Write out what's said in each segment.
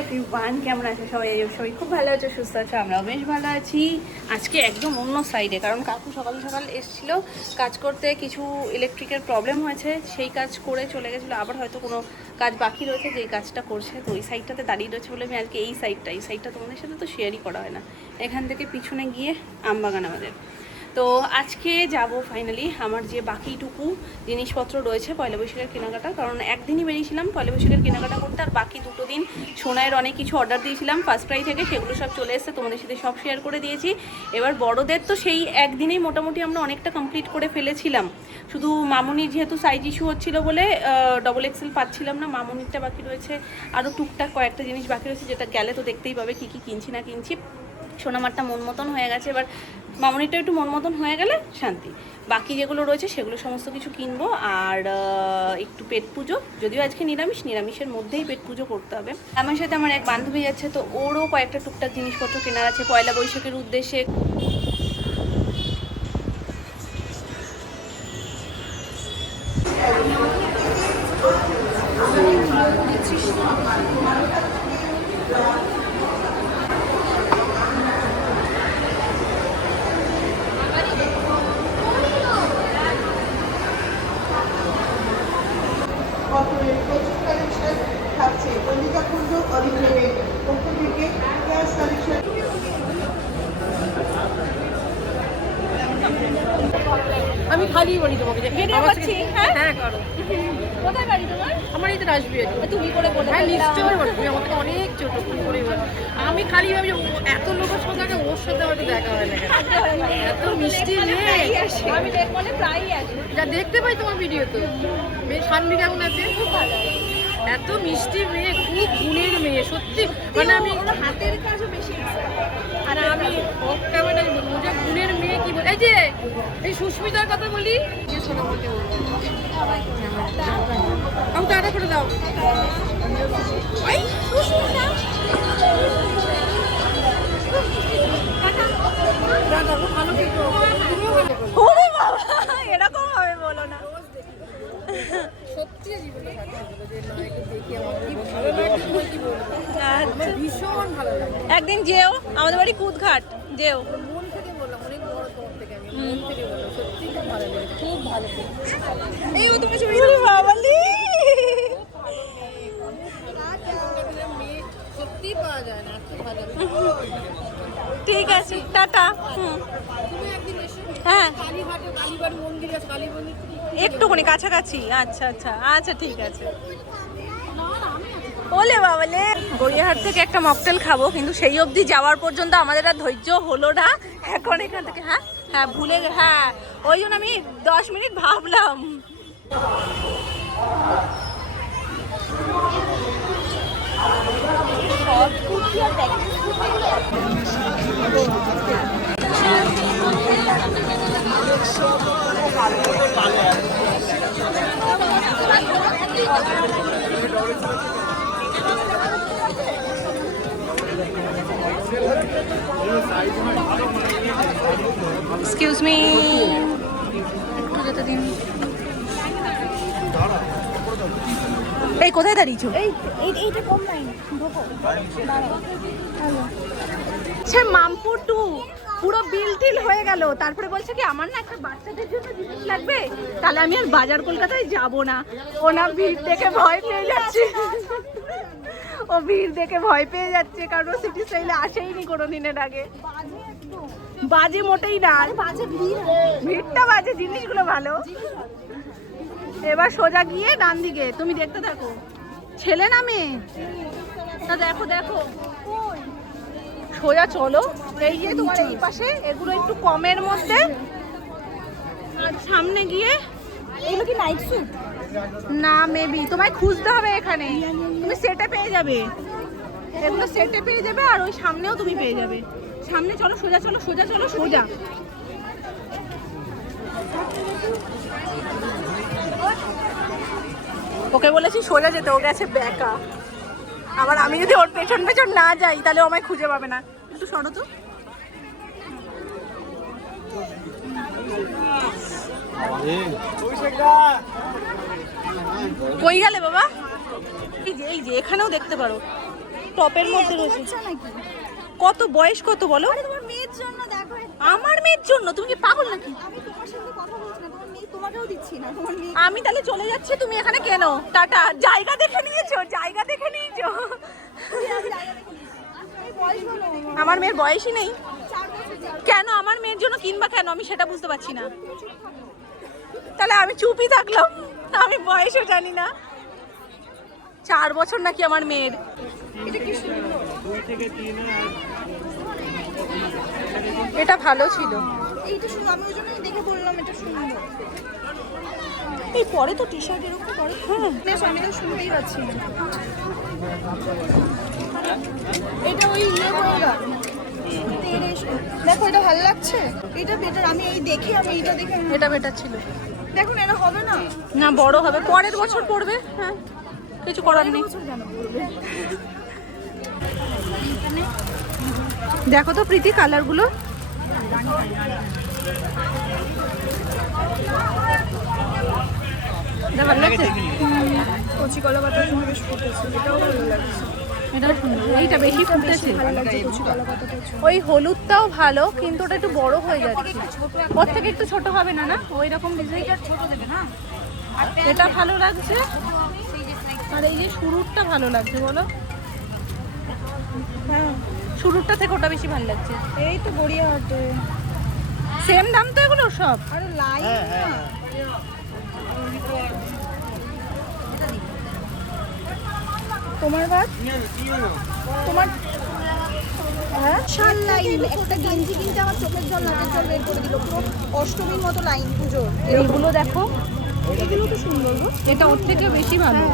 Everyone, কেমন আছে সবাই? সবাই খুব ভালো আছো, সুস্থ আছো, আমরাও বেশ ভালো আছি। আজকে একদম অন্য সাইডে, কারণ কাকু সকাল সকাল এসেছিলো কাজ করতে, কিছু ইলেকট্রিকের প্রবলেম হয়েছে, সেই কাজ করে চলে গেছিলো। আবার হয়তো কোনো কাজ বাকি রয়েছে, যেই কাজটা করছে, তো ওই সাইডটাতে দাঁড়িয়ে রয়েছে বলে আমি আজকে এই সাইডটা তোমাদের সাথে তো শেয়ারই করা হয় না। এখান থেকে পিছনে গিয়ে আমবাগান আমাদের। তো আজকে যাব ফাইনালি আমার যে বাকিটুকু জিনিসপত্র রয়েছে পয়লা বৈশাখের কেনাকাটা, কারণ একদিনই বেরিয়েছিলাম পয়লা বৈশাখের কেনাকাটা করতে, আর বাকি দুটো দিন সোনাইয়ের অনেক কিছু অর্ডার দিয়েছিলাম ফার্স্ট ক্রাই থেকে, সেগুলো সব চলে এসেছে, তোমাদের সাথে সব শেয়ার করে দিয়েছি। এবার বড়দের তো সেই একদিনেই মোটামুটি আমরা অনেকটা কমপ্লিট করে ফেলেছিলাম, শুধু মামুনির যেহেতু সাইজ ইস্যু হচ্ছিলো বলে ডবল এক্সেল পাচ্ছিলাম না, মামুনিরটা বাকি রয়েছে, আরও টুকটাক কয়েকটা জিনিস বাকি রয়েছে, যেটা গেলে তো দেখতেই পাবে কী কী কিনছি না কিনছি। সোনামারটা মন মতন হয়ে গেছে, এবার মামনিটা একটু মন মতন হয়ে গেলে শান্তি। বাকি যেগুলো রয়েছে সেগুলো সমস্ত কিছু কিনবো, আর একটু পেট পুজো, যদিও আজকে নিরামিষের মধ্যেই পেট পুজো করতে হবে। আমার সাথে আমার এক বান্ধবী যাচ্ছে, তো ওরও কয়েকটা টুকটাক জিনিসপত্র কেনার আছে পয়লা বৈশাখের উদ্দেশ্যে। প্রচুর কালেকশন থাকছে পল্লিকা কুঞ্জ অডিটোরিয়ামে পক্ষ থেকে ক্যাশ কালেকশন। আমি খালি বলি তোমাকে যে ভিডিও করছি। হ্যাঁ করো। কোথায় বাড়ি তোমার? আমার এই তো রাসবিহারী। তুমি করে বলো। হ্যাঁ নিশ্চয়ই বলো, তুমি আমার থেকে অনেক ছোট, তুমি করে বলো। আমি খালি ভাবি যে এত লোকের সঙ্গে আগে ওর সাথে হয়তো দেখা হয় না কেন। এত মিষ্টি মেয়ে, আমি বলে প্রায়ই আসি, যা দেখতে পাই তোমার ভিডিও তো। মেয়ে সানভি কেমন আছে? খুব ভালো। এত মিষ্টি মেয়ে, খুব গুণের মেয়ে, সত্যি। মানে আমি হাতের কাজও বেশি, আর আমি অফ ক্যামেরায় বলবো যে গুণের মেয়ে কি বলে। এই যে এই সুস্মিতার কথা বলি, আমি টাটা করে দাও। এরকম হবে বলো না। সত্যি জীবনে যে না একটু দেখি, আমার কি ভালো লাগে, তোমার কি বলবো, আমার ভীষণ ভালো লাগে। একদিন যেও আমাদের বাড়ি কুদঘাট, যেও। মন থেকে বললাম, অনেক বড় তোমার থেকে, আমি মন থেকে বললাম, সত্যি খুব ভালো লাগে, খুব ভালো লাগে। এই ও তুমি ছবি বাবালি মেয়ে সত্যি পাওয়া যায় না, এত ভালো। ঠিক আছে, টাটা। তুমি একদিন এসো, হ্যাঁ কালীঘাটে কালীবাড়ি মন্দির আছে, কালী মন্দির একটুখানি কাছাকাছি। আচ্ছা আচ্ছা আচ্ছা, ঠিক আছে। ওলে বাবালে, গড়িয়াহাট থেকে একটা মকটেল খাবো, কিন্তু সেই অবধি যাওয়ার পর্যন্ত আমাদের আর ধৈর্য হলো না। এখন এখান থেকে হ্যাঁ হ্যাঁ ভুলে হ্যাঁ, ওই জন্য আমি 10 মিনিট ভাবলাম। এক্সকিউজ মি, একটু যেতে দিন। এই কোথায় দাঁড়িয়েছো? এইটা কম নাই আচ্ছা মামপুর টু পুরো বিল টিল হয়ে গেল, তারপরে বলছে কি আমার না একটা বাচ্চাদের জন্য জিনিস লাগবে, তাহলে আমি আর বাজার কলকাতায় যাব না। ও না ভিড় দেখে ভয় পেয়ে যাচ্ছে, ও ভিড় দেখে ভয় পেয়ে যাচ্ছে, কারণ ও সিটি স্টাইলে আসেইনি কোনোদিনের আগে। বাজে মোটেই না, ভিড়টা বাজে, জিনিসগুলো ভালো। এবার সোজা গিয়ে ডান দিকে, তুমি দেখতে থাকো। ছেলে না মেয়ে তা দেখো দেখো, সোজা চলো। এই যে তোমার এই পাশে এগুলো একটু কমের মধ্যে, আর সামনে গিয়ে এগুলো কি নাইট স্যুট? না মেবি তোমায় খুঁজতে হবে, এখানে তুমি সেটে পেয়ে যাবে, এগুলো সেটে পেয়ে যাবে, আর ওই সামনেও তুমি পেয়ে যাবে। সামনে চলো, সোজা চলো, সোজা চলো, সোজা। ওকে বলেছি সোজা যেতে, ও গেছে ব্যাকা। আবার আমি যদি ওর পেছন পেছন না যাই তাহলে ও আমায় খুঁজে পাবে না। একটু সরো তো। কই গেলে বাবা? এই যে এখানেও দেখতে পারো, টপের মধ্যে রয়েছে। বাচ্চা নাকি? কত বয়স কত বলো? আরে তোমার মেয়ের জন্য দেখো আমার মেয়ের জন্য? তুমি কি পাগল নাকি? আমি তোমার সাথে কথা বলছি না, তোমার মেয়ে তোমাকেও দিচ্ছি না, তোমার মেয়ে আমি তাহলে চলে যাচ্ছি, তুমি এখানে কেন? টাটা। জায়গা দেখে নিয়েছো, জায়গা দেখে নিয়েছো। বয়স বলো। আমার মেয়ের বয়সই নেই 4 বছর যাও। কেন? আমার মেয়ের জন্য কিনবা কেন? আমি সেটা বুঝতে পারছি না। তাহলে আমি চুপই থাকলাম, আমি বয়সও জানি না। 4 বছর নাকি আমার মেয়ের? এটা ভালো ছিল। এইটা শুধু আমি ওই জন্যই দেখে বললাম এটা সুন্দর। এই পরে তো টি শার্ট এরকম পরে। হ্যাঁ, বেশ, আমি তো শুনতেই পাচ্ছি না। এটা ওই করে দাও। দেখো এটা ভালো লাগছে, এটা বেটার। আমি এই দেখে আমি এইটা দেখে এটা বেটার ছিল। দেখুন এটা হবে না। না, বড় হবে, পরের বছর পড়বে। হ্যাঁ, কিছু করার নেই। কেন বলবে? দেখো তো প্রীতি কালারগুলো। এটা ভালো লাগছে। কচি কলা পাতার জন্য বেশ ফুটেছে, এটাও ভালো লাগছে। এটাও সুন্দর, এইটা বেশি ফুটেছে। ভালো লাগছে কচি কলা পাতাটা। ওই হলুদটাও ভালো, কিন্তু ওটা একটু বড় হয়ে যাচ্ছে। ওর থেকে একটু ছোট হবে না? না, ওই রকম ডিজাইনটা ছোট দেবে না। এটা ভালো লাগছে, আর এই যে শুরুরটা ভালো লাগছে বলো। হ্যাঁ, শুরুরটা থেকে ওটা বেশি ভালো লাগছে। এই তো গড়িয়াহাটে। সেম দাম তো এগুলো সব। আরে লাইন না। তোমার ভাত তোমার হ্যাঁ শাল লাইন। একটা গেঞ্জি কিনতে আমার চোখের জল নাকের জল বের করে দিল, পুরো অষ্টমীর মতো লাইন পুজোর। এইগুলো দেখো, এগুলো তো সুন্দর গো। এটা ওর থেকে বেশি ভালো।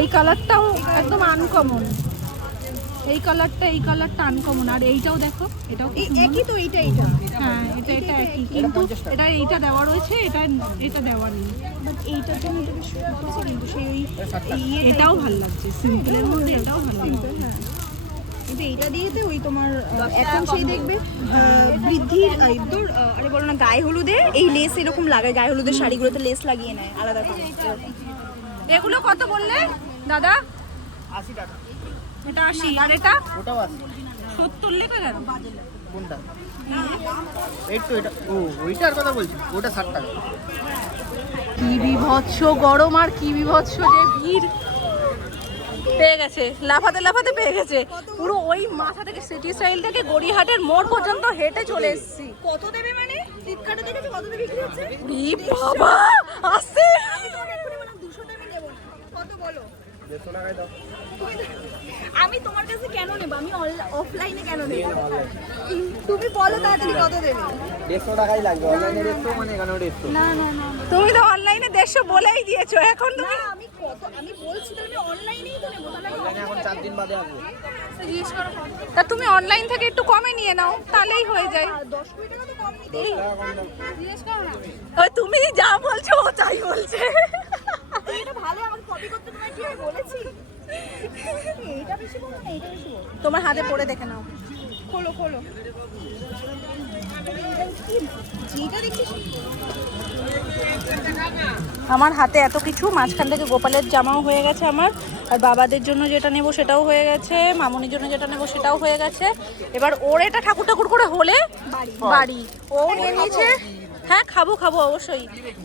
এই কালারটাও একদম আনকমন। এই কালারটা আনকমন। আর এইটাও দেখো, এটাও খুব এই সুন্দর। একই তো, এইটা এইটা হ্যাঁ, এটা একই, কিন্তু এটা দেওয়া রয়েছে, এটা দেওয়া নেই। বাট এইটার জন্য এটা বেশ ফুটেছে, কিন্তু সেই ওই এটাও ভালো লাগছে, সিম্পলের মধ্যে এটাও ভালো লাগছে। হ্যাঁ, কিন্তু এইটা দিয়েতে ওই তোমার এখন সেই দেখবে বৃদ্ধির তোর আরে বলো না, গায়ে হলুদে এই লেস এরকম লাগায়, গায়ে হলুদের শাড়িগুলোতে লেস লাগিয়ে নেয় আলাদা করে। এগুলো কত বললে দাদা? 80 টাকা। এটা 80, আর এটা ওটাও 80। 70 লেখা কেন? কোনটা? এই তো এটা। ও, ওইটার কথা বলছি, ওটা 60 টাকা। কি বিভৎস গরম, আর কি বিভৎস যে ভিড়। পেয়ে গেছে, লাফাতে লাফাতে পেয়ে গেছে। পুরো ওই মাথা থেকে সিটি স্টাইল থেকে গড়িয়াহাটের মোড় পর্যন্ত হেঁটে চলে এসেছি। কত দেবে মানে? ফ্লিপকার্টে দেখেছো কত দেবে বিক্রি হচ্ছে? ই বাবা, আসছে। আমি তোমাকে এক্ষুনি বললাম 200 দামে নেব না। কত বলো? 150 টাকায় দাও। আমি তোমার কাছে কেন নেব? আমি অফলাইনে কেন নেব? তুমি বলো তাড়াতাড়ি কত দেবে? 150 টাকাই লাগবে। অনলাইনে 150 মানে এখানেও 150। না না না তুমি তো অনলাইনে 150 বলেই দিয়েছো, এখন তুমি আমি কত আমি বলছি তো, আমি অনলাইনেই তো নেব। তাহলে এখানে এখন 4 দিন বাদে আসবো। তা তুমি অনলাইন থেকে একটু কমে নিয়ে নাও, তাহলেই হয়ে যায়। 10-20 টাকা তো কম নিতে। 10 টাকা কম দাও। ওই তুমি যা বলছো ও তাই বলছে। এটা ভালো, আমাকে কপি করতে তোমায় কি আমি বলেছি? এইটা বেশি বলো না, এইটা বেশি বলো। তোমার হাতে পড়ে দেখে নাও। খোলো খোলো। যেটা দেখছিস আমার হাতে এত কিছু, মাঝখান থেকে গোপালের জামাও হয়ে গেছে আমার, আর বাবাদের জন্য যেটা নেব সেটাও হয়ে গেছে, মামনির জন্য যেটা নেব সেটাও হয়ে গেছে। এবার ওর এটা ঠাকুর ঠাকুর করে হলে বাড়ি ও নিয়ে নিয়েছে। হ্যাঁ, খাবো অবশ্যই।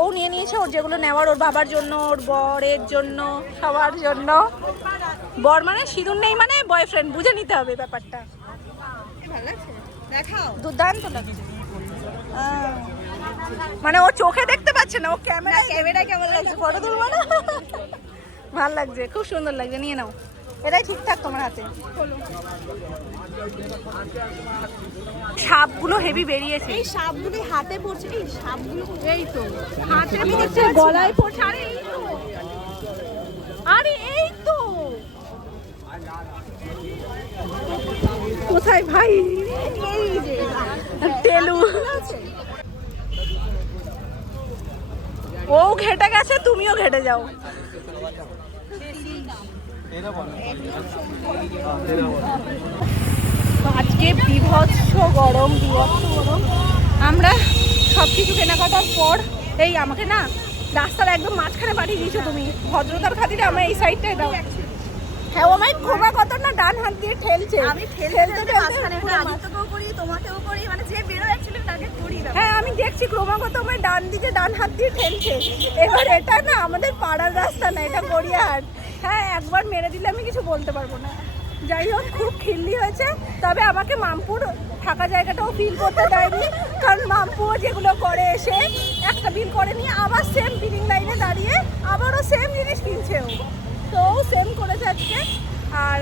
ও নিয়ে নিয়েছে ওর যেগুলো নেওয়ার, ওর বাবার জন্য, ওর বরের জন্য, সবার জন্য। বর মানে সিঁদুর নেই মানে বয়ফ্রেন্ড, বুঝে নিতে হবে ব্যাপারটা। ভালো লাগছে, দেখাও। দুর্দান্ত লাগছে। মানে ও চোখে দেখতে পাচ্ছে না, ও ক্যামেরায় কেমন লাগছে? ফটো তুলবো না। ভাল লাগছে, খুব সুন্দর লাগছে, নিয়ে নাও। এটাই ঠিকঠাক তোমার হাতে। সাপগুলো হেভি বেরিয়েছে। এই সাপগুলো হাতে পড়ছে, এই সাপগুলো এই তো হাতে পড়ছে, গলায় পড়ছে। আরে এই তো কোথায় ভাই? এই যে তেলু ও ঘেটে গেছে, তুমিও ঘেটে যাও। আজকে বিভৎস গরম। আমরা সব কিছু কেনাকাটার পর এই আমাকে না রাস্তার একদম মাঝখানে পাঠিয়ে দিয়েছো তুমি, ভদ্রতার খাতিরে আমার এই সাইডটায় দাও। হ্যাঁ ও আমায় ক্রমাগত না ডান হাত দিয়ে ঠেলছে। আমি ঠেলতে মাঝখানে একটা আদিত্যকেও করি, তোমাকেও করি, মানে যে বেরোয় অ্যাকচুয়ালি তাকে করি না। হ্যাঁ আমি দেখছি ক্রমাগত আমায় ডান দিকে ডান হাত দিয়ে ঠেলছে। এবার এটা না আমাদের পাড়ার রাস্তা না, এটা গড়িয়াহাট। হ্যাঁ একবার মেরে দিলে আমি কিছু বলতে পারবো না। যাই হোক খুব খিল্লি হয়েছে, তবে আমাকে মামপুর থাকা জায়গাটাও ফিল করতে দেয়নি, কারণ মামপুর যেগুলো করে এসে একটা বিল করেনি, আবার সেম বিলিং লাইনে দাঁড়িয়ে আবারও সেম জিনিস কিনছেও, তো সেম করেছে আজকে। আর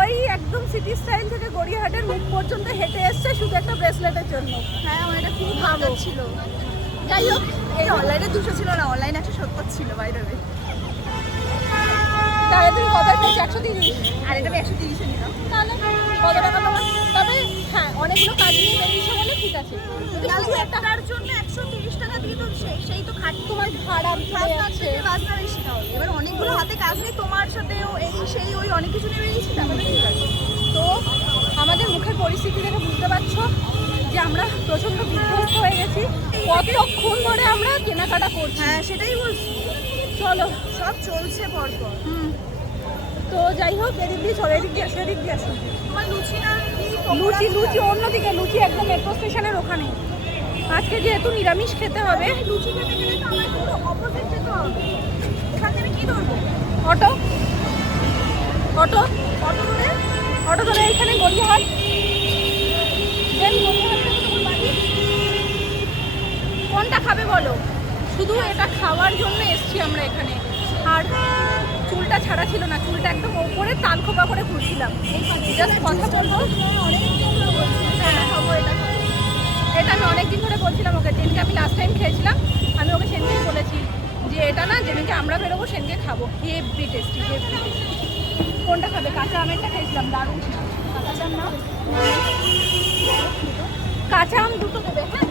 ওই একদম সিটি স্টাইল থেকে গড়িয়াহাটের মুখ পর্যন্ত হেঁটে এসছে শুধু একটা ব্রেসলেটের জন্য। হ্যাঁ আমার এটা খুব ভালো ছিল। যাই হোক এই অনলাইনে 200 ছিল না, অনলাইনে 170 ছিল বাই দ্য ওয়ে। তাহলে তুমি কত পেয়েছো? 130। আর এটা আমি 130 এ নিলাম। তাহলে কত টাকা তোমার? তবে হ্যাঁ অনেকগুলো কাজ নিয়ে বেরিয়েছো বলে ঠিক আছে, যদি শুধু একটা তার জন্য 130 টাকা দিয়ে তো সেই তো খাট তোমার ভাড়া চলে বাজনা যাচ্ছে। থেকে বাজনা বেশি তাহলে। এবার অনেকগুলো হাতে কাজ নেই, তোমার সাথেও এই সেই ওই অনেক কিছু নিয়ে বেরিয়েছি, তাহলে ঠিক আছে। তো আমাদের মুখের পরিস্থিতি দেখে বুঝতে পারছো যে আমরা প্রচণ্ড বিধ্বস্ত হয়ে গেছি। কতক্ষণ ধরে আমরা কেনাকাটা করছি। হ্যাঁ সেটাই বলছি, চলো সব চলছে পরপর। তো যাই হোক এদিক দিয়ে চলো, এদিক দিয়ে আসো, এদিক দিয়ে আসো। তোমার লুচি না কি লুচি লুচি অন্যদিকে, লুচি একদম মেট্রো স্টেশনের ওখানে। আজকে যেহেতু নিরামিষ খেতে হবে, লুচি খেতে গেলে তো আমার পুরো অপোজিট যেতে হবে। এখান থেকে কি ধরবো? অটো অটো অটো ধরে অটো ধরে এইখানে গড়িয়াহাট। দেন গড়িয়াহাট থেকে তোমার বাড়ি। কোনটা খাবে বলো? শুধু এটা খাওয়ার জন্য এসছি আমরা এখানে। আর চুলটা ছাড়া ছিল না, চুলটা একদম ওপরে তাল খোপা করে ঘুরছিলাম। জাস্ট কথা বলবো, হ্যাঁ খাবো এটা খাবো। এটা আমি অনেকদিন ধরে বলছিলাম ওকে, যেদিনকে আমি লাস্ট টাইম খেয়েছিলাম আমি ওকে সেদিনকেই বলেছি যে এটা না যেদিনকে আমরা বেরোবো সেদিনকে খাবো, হেভি টেস্টি হেভি টেস্টি। কোনটা খাবে? কাঁচা আমেরটা খেয়েছিলাম, দারুণ ছিল। কাঁচা আম না, কাঁচা আম দুটো দেবে। হ্যাঁ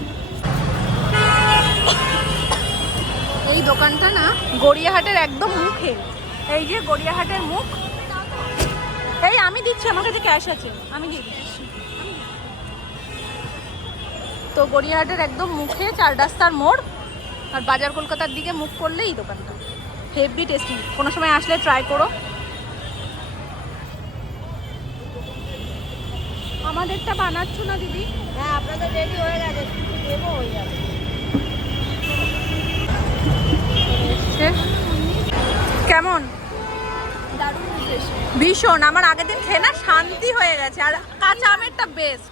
এই দোকানটা না গড়িয়াহাটের একদম মুখে, এই যে গড়িয়াহাটের মুখ। এই আমি দিচ্ছি, আমার কাছে ক্যাশ আছে, আমি দিয়ে দিচ্ছি। তো গড়িয়াহাটের একদম মুখে, 4 রাস্তার মোড়, আর বাজার কলকাতার দিকে মুখ করলে এই দোকানটা হেভি টেস্টি। কোনো সময় আসলে ট্রাই করো। আমাদেরটা বানাচ্ছ না দিদি? হ্যাঁ আপনাদের রেডি হয়ে গেছে, দেবো হয়ে যাবে। কেমন? দারুণ বেশি। ভীষণ, আমার আগের দিন খেয়ে না শান্তি হয়ে গেছে। আর কাঁচা আমেরটা বেস্ট।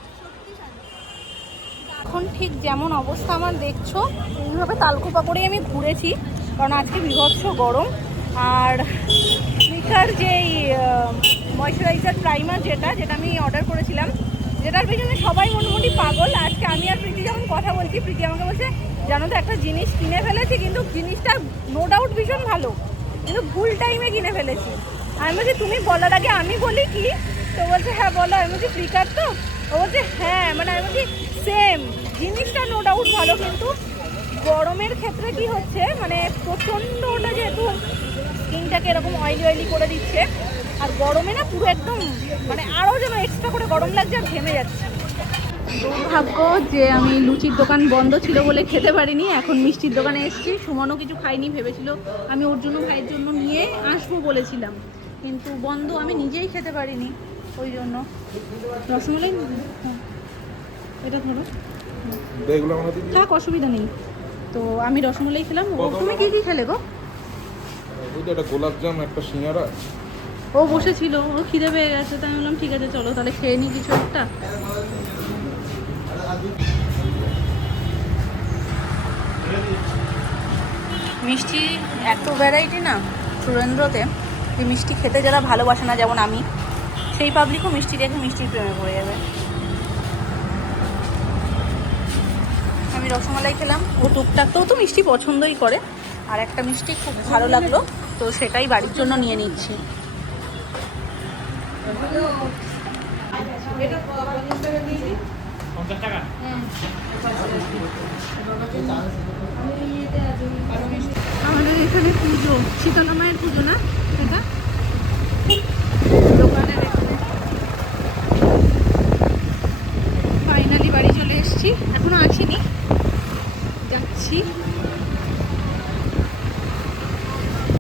এখন ঠিক যেমন অবস্থা আমার দেখছো, এইভাবে তালকোপা করে আমি ঘুরেছি, কারণ আজকে বিভৎস গরম। আর মিকার যেই ময়শ্চারাইজার প্রাইমার যেটা আমি অর্ডার করেছিলাম, যেটার পেছনে সবাই মোটামুটি পাগল। আজকে আমি আর প্রীতি যখন কথা বলছি, প্রীতি আমাকে বলছে জানো তো একটা জিনিস কিনে ফেলেছি, কিন্তু জিনিসটা নো ডাউট ভীষণ ভালো, কিন্তু ভুল টাইমে কিনে ফেলেছি। আমি বলছি তুমি বলার আগে আমি বলি কি? তো বলছে হ্যাঁ বলো। আমি বলছি ফ্লিকার তো? ও বলছে হ্যাঁ। মানে আমি বলছি সেম জিনিসটা নো ডাউট ভালো, কিন্তু গরমের ক্ষেত্রে কি হচ্ছে, মানে প্রচণ্ড ওটা যেহেতু স্কিনটাকে এরকম অয়েলি করে দিচ্ছে, আর গরমে না পুরো একদম মানে আরও যেন এক্সট্রা করে গরম লাগছে আর ঘেমে যাচ্ছে। দুর্ভাগ্য যে আমি লুচির দোকান বন্ধ ছিল বলে খেতে পারিনি। এখন মিষ্টির দোকানে এসেছি, সুমনও কিছু খাইনি, ভেবেছিল আমি ওর জন্য ভাইয়ের জন্য নিয়ে আসবো বলেছিলাম, কিন্তু বন্ধ, আমি নিজেই খেতে পারিনি, ওই জন্য। রসমালাই এটা ধরো, থাক অসুবিধা নেই। তো আমি রসমালাই খেলাম। তুমি কি কি খেলে গো? একটা গোলাপ জাম, একটা সিঙ্গারা। ও বসেছিল, ও খিদে পেয়ে গেছে, তাই আমি বললাম ঠিক আছে চলো তাহলে খেয়ে নিই কিছু একটা। মিষ্টি এত ভ্যারাইটি না সুরেন্দ্রতে, এই মিষ্টি খেতে যারা ভালোবাসে না যেমন আমি, সেই পাবলিকও মিষ্টি দেখে মিষ্টির প্রেমে পড়ে যাবে। আমি রসমালাই খেলাম, ও টুকটাক তো মিষ্টি পছন্দই করে, আর একটা মিষ্টি খুব ভালো লাগলো, তো সেটাই বাড়ির জন্য নিয়ে নিচ্ছি। আমাদের এখানে পুজো, শীতলা মায়ের পুজো না?